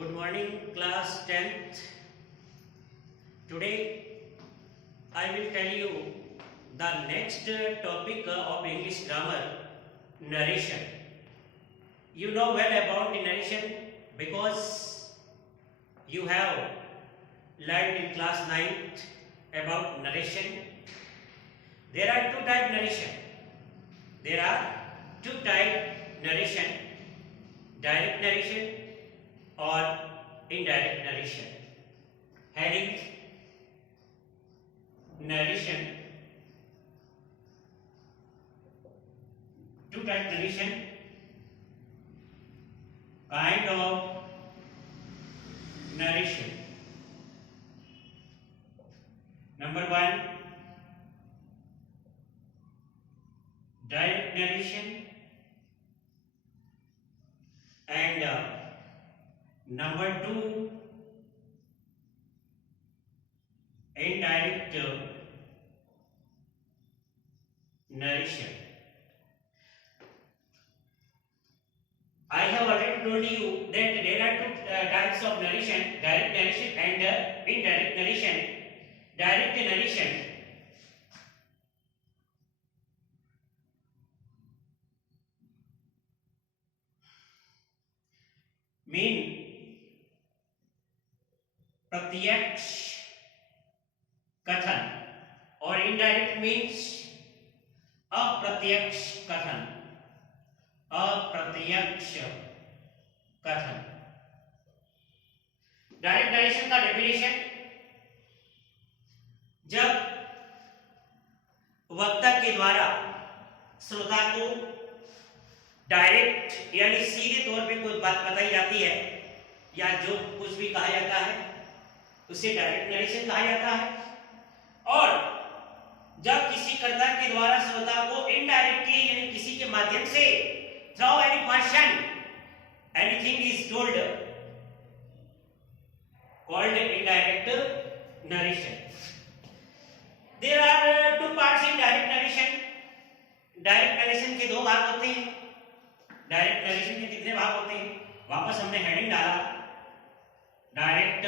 Good morning, class 10th. Today I will tell you the next topic of English grammar, narration. You know well about the narration because you have learned in class 9th about narration. There are two type narration. There are two type narration, direct narration or indirect narration. Heading: narration. Two type narration, kind of narration. Number one, direct narration, and number two, indirect narration. I have already told you that there are two types of narration, direct narration and indirect narration. Direct narration mean प्रत्यक्ष कथन और indirect means अप्रत्यक्ष कथन. अप्रत्यक्ष कथन. Direct narration का definition: जब वक्ता के द्वारा श्रोता को डायरेक्ट यानी सीधे तौर पे कोई बात बताई जाती है या जो कुछ भी कहा जाता है उसे डायरेक्ट नरेशन कहा जाता है, और जब किसी कर्ता के द्वारा श्रोता को इनडायरेक्टली यानी किसी के माध्यम से through any person anything is told, called indirect narration. There are two parts in direct narration. Direct narration के दो भाग होते हैं. डायरेक्ट नरेशन के कितने भाग होते हैं? वापस हमने हेडिंग डाला, डायरेक्ट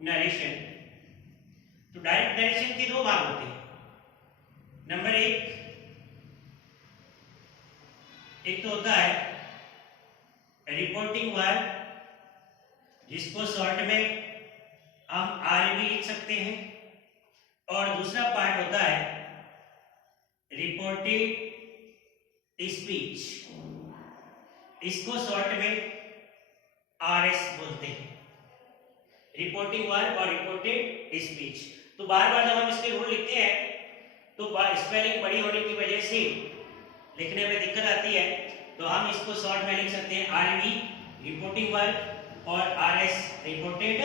नरेशन. तो डायरेक्ट नरेशन के दो भाग होते हैं. नंबर एक तो होता है रिपोर्टिंग वर्क, जिसको शॉर्ट में हम आरवी लिख सकते हैं, और दूसरा पार्ट होता है रिपोर्टेड स्पीच, इसको शॉर्ट में आरएस बोलते हैं. रिपोर्टिंग वर्क और रिपोर्टेड स्पीच. तो बार बार जब हम इसके रूल लिखते हैं तो स्पेलिंग बड़ी होने की वजह से लिखने में दिक्कत आती है, तो हम इसको शॉर्ट में लिख सकते हैं आरवी रिपोर्टिंग वर्क और आरएस रिपोर्टेड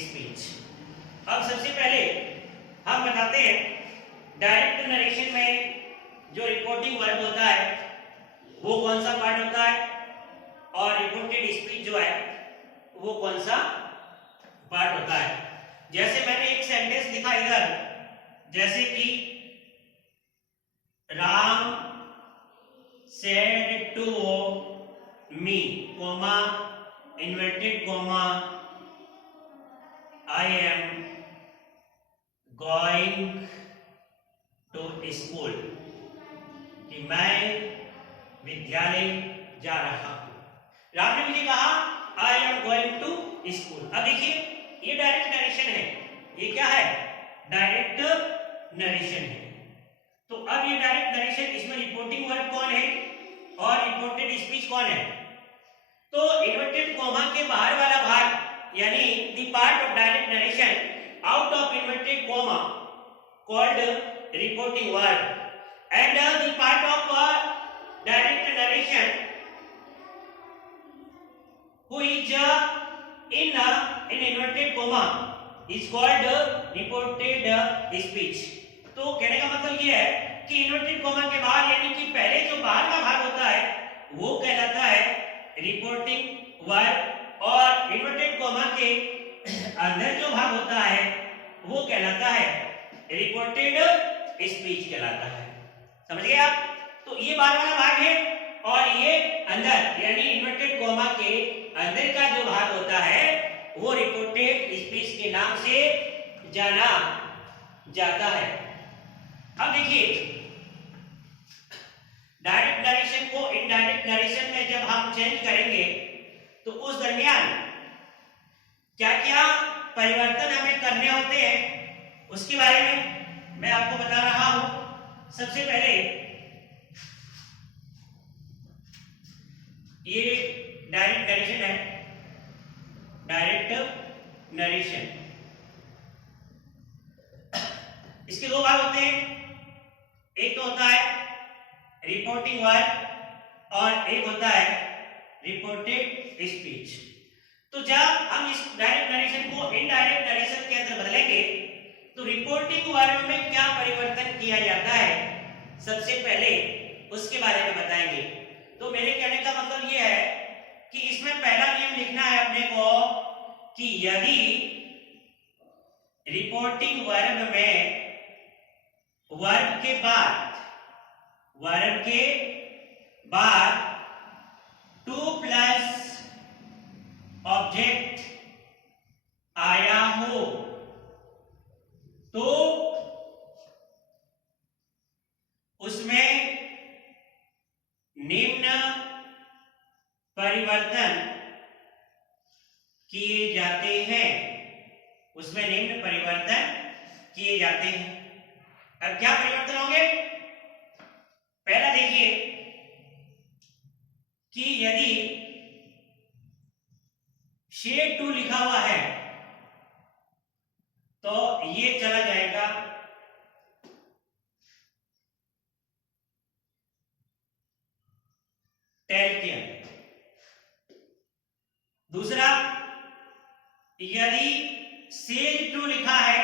स्पीच. अब सबसे पहले हम बताते हैं डायरेक्ट नरेशन में जो रिपोर्टिंग वर्क होता है वो कौन सा पार्ट होता है, और रिपोर्टेड स्पीच जो है वो कौन सा पार्ट होता है. जैसे मैंने एक सेंटेंस लिखा इधर, जैसे कि Ram said to me, comma, inverted comma, I am going to school, कि मैं विद्यालय जा रहा हूं. राम ने मुझे कहा I am going to school. अब देखिए ये डायरेक्ट नरेशन है. ये क्या है? डायरेक्ट नरेशन है. तो अब ये डायरेक्ट नरेशन, इसमें रिपोर्टिंग वर्ब कौन है और रिपोर्टेड स्पीच कौन है? तो इन्वर्टेड कॉमा के बाहर वाला भाग यानी the part of direct narration out of inverted comma called reporting verb, and the part of direct narration who is in inverted comma is called reported speech. तो कहने का मतलब ये है कि इन्वर्टेड कॉमा के बाहर यानी कि पहले जो बाहर का भाग होता है वो कहलाता है रिपोर्टिंग वर्ब, और इन्वर्टेड कॉमा के अंदर जो भाग होता है वो कहलाता है रिपोर्टेड स्पीच कहलाता है. समझ गए आप? तो ये बाहर वाला भाग है और ये अंदर यानी इन्वर्टेड कॉमा के अंदर का जाना जाता है। अब देखिए, डायरेक्ट नरेशन को इनडायरेक्ट नरेशन में जब हम चेंज करेंगे तो उस दरमियान क्या क्या परिवर्तन हमें करने होते हैं उसके बारे में मैं आपको बता रहा हूं। सबसे पहले ये डायरेक्ट नरेशन है, डायरेक्ट नरेशन। इसके दो भाग होते हैं, एक तो होता है रिपोर्टिंग वर्ड और एक होता है रिपोर्टेड स्पीच। तो जब हम इस डायरेक्ट नरेशन को इनडायरेक्ट नरेशन के अंदर बदलेंगे तो रिपोर्टिंग वर्ड में क्या परिवर्तन किया जाता है सबसे पहले उसके बारे में बताएंगे। तो मेरे कहने का मतलब यह है कि इसमें पहला नियम लिखना है अपने को कि यदि रिपोर्टिंग वर्ब में वर्ब के बाद टू प्लस ऑब्जेक्ट आया हो तो उसमें निम्न परिवर्तन किए जाते हैं, उसमें निम्न परिवर्तन किए जाते हैं। अब क्या परिवर्तन होंगे? पहला देखिए कि यदि शेड 2 लिखा हुआ है तो ये चला जाएगा टेल के अंदर। दूसरा, यदि सेज 2 लिखा है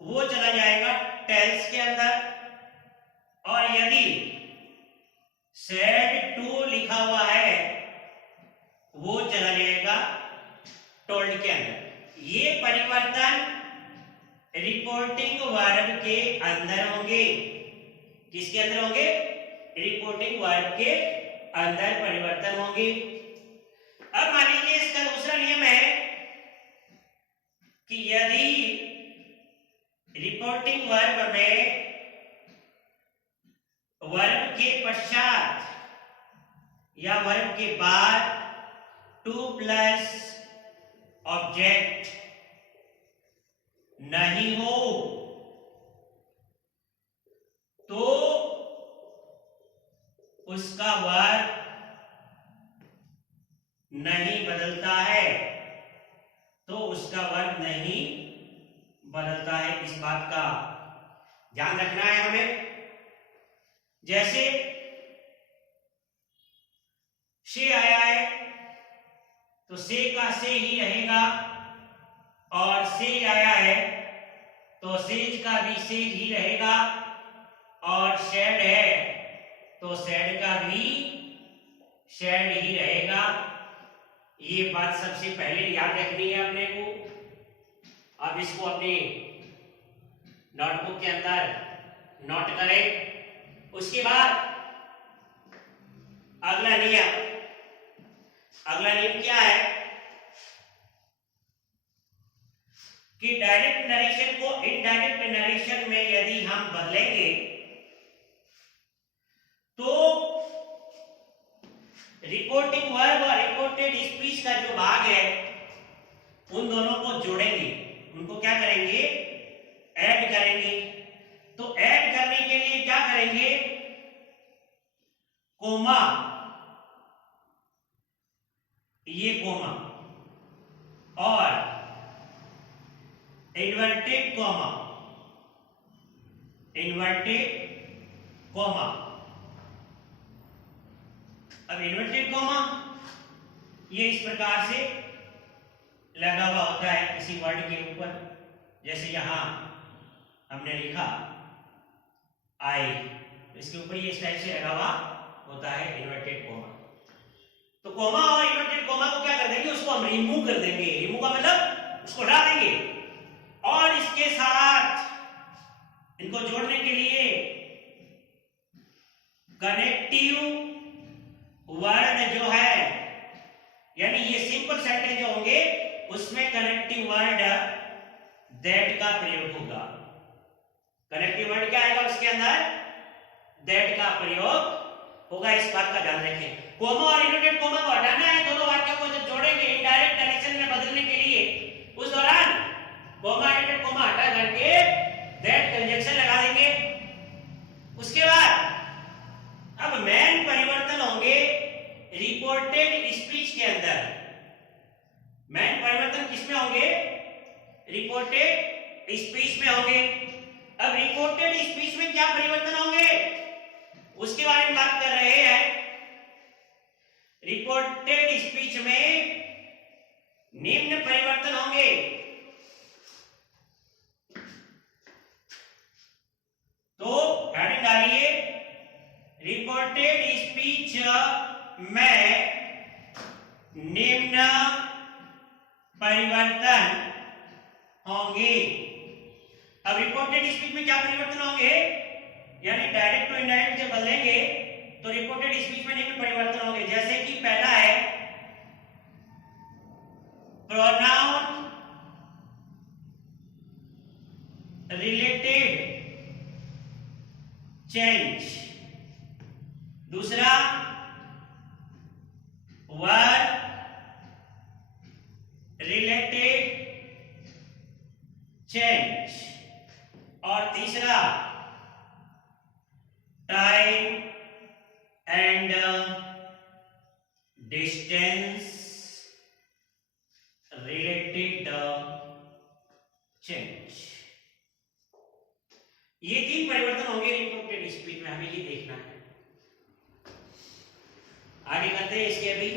वो चला जाएगा टेल्स के अंदर, और यदि सेड 2 लिखा हुआ है वो चला जाएगा टोल्ड के अंदर। ये परिवर्तन रिपोर्टिंग वर्ब के अंदर होंगे। किसके अंदर होंगे? रिपोर्टिंग वर्ब के अंदर परिवर्तन होंगे। अब मान लीजिए इसका दूसरा नियम है कि यदि रिपोर्टिंग वर्ब में वर्ब के पश्चात या वर्ब के बाद टू प्लस ऑब्जेक्ट नहीं हो तो उसका वर्ब नहीं बदलता है, तो उसका वर्ब नहीं बदलता है। इस बात का ध्यान रखना है हमें। जैसे से आया है तो से का से ही रहेगा, और से आया है तो सेज का भी सेज ही रहेगा, और शेड है तो शेड का भी शेड ही रहेगा। ये बात सबसे पहले याद रखनी है अपने को। अब इसको अपने नोटबुक के अंदर नोट करें। उसके बाद अगला नियम क्या है कि डायरेक्ट नरेशन को इनडायरेक्ट नरेशन में यदि हम बदलेंगे तो रिपोर्टिंग वर्ब और रिपोर्टेड स्पीच का जो भाग है उन दोनों को जोड़ेंगे, उनको क्या करेंगे? ऐड करेंगे। तो ऐड करने के लिए क्या करेंगे? कोमा, ये कोमा और इन्वर्टेड कोमा। अब इन्वर्टेड कोमा ये इस प्रकार से लगा हुआ होता है किसी वर्ड के ऊपर। जैसे यहां हमने लिखा आई, तो इसके ऊपर ये इस टाइप से लगा हुआ होता है इन्वर्टेड कोमा। तो कोमा और इन्वर्टेड कोमा को क्या कर देंगे? उसको हम रिमूव कर देंगे। रिमूव का मतलब उसको हटा देंगे, और इसके साथ इनको जोड़ने के लिए कनेक्टिव वर्ड जो है, यानी ये सिंपल सेंटेंस जो होंगे उसमें कनेक्टिव वर्ड दैट का प्रयोग होगा। कनेक्टिव वर्ड क्या आएगा उसके अंदर? दैट का प्रयोग होगा, इस बात का ध्यान रखें। कोमा और इनवर्टेड कोमा को हटाना है, दोनों वाक्यों को जब जोड़ेंगे इनडायरेक्ट डायरेक्शन में बदलने के लिए, उस दौरान कोमा इनवर्टेड कोमा हटा करके दैट कंजंक्शन लगा देंगे। उसके बाद अब मेन परिवर्तन होंगे रिपोर्टेड स्पीच के अंदर। मेन परिवर्तन किसमें होंगे? रिपोर्टेड स्पीच में होंगे। अब रिपोर्टेड स्पीच में क्या परिवर्तन होंगे उसके बारे में बात कर रहे हैं। रिपोर्टेड स्पीच में निम्न परिवर्तन होंगे। तो हेडिंग डालिए, रिपोर्टेड स्पीच में निम्न परिवर्तन होंगे। अब रिपोर्टेड स्पीच में क्या परिवर्तन होंगे, यानी डायरेक्ट टू इनडायरेक्ट जब बदलेंगे तो रिपोर्टेड स्पीच में निम्न परिवर्तन होंगे। जैसे कि पहला है प्रोनाउन रिलेटेड चेंज, दूसरा वर्ब रिलेटेड चेंज, और तीसरा time and distance related change. ये 3 परिवर्तन होंगे रिपोर्टेड स्पीच में, हमें ये देखना है। आगे करते हैं इसके अभी।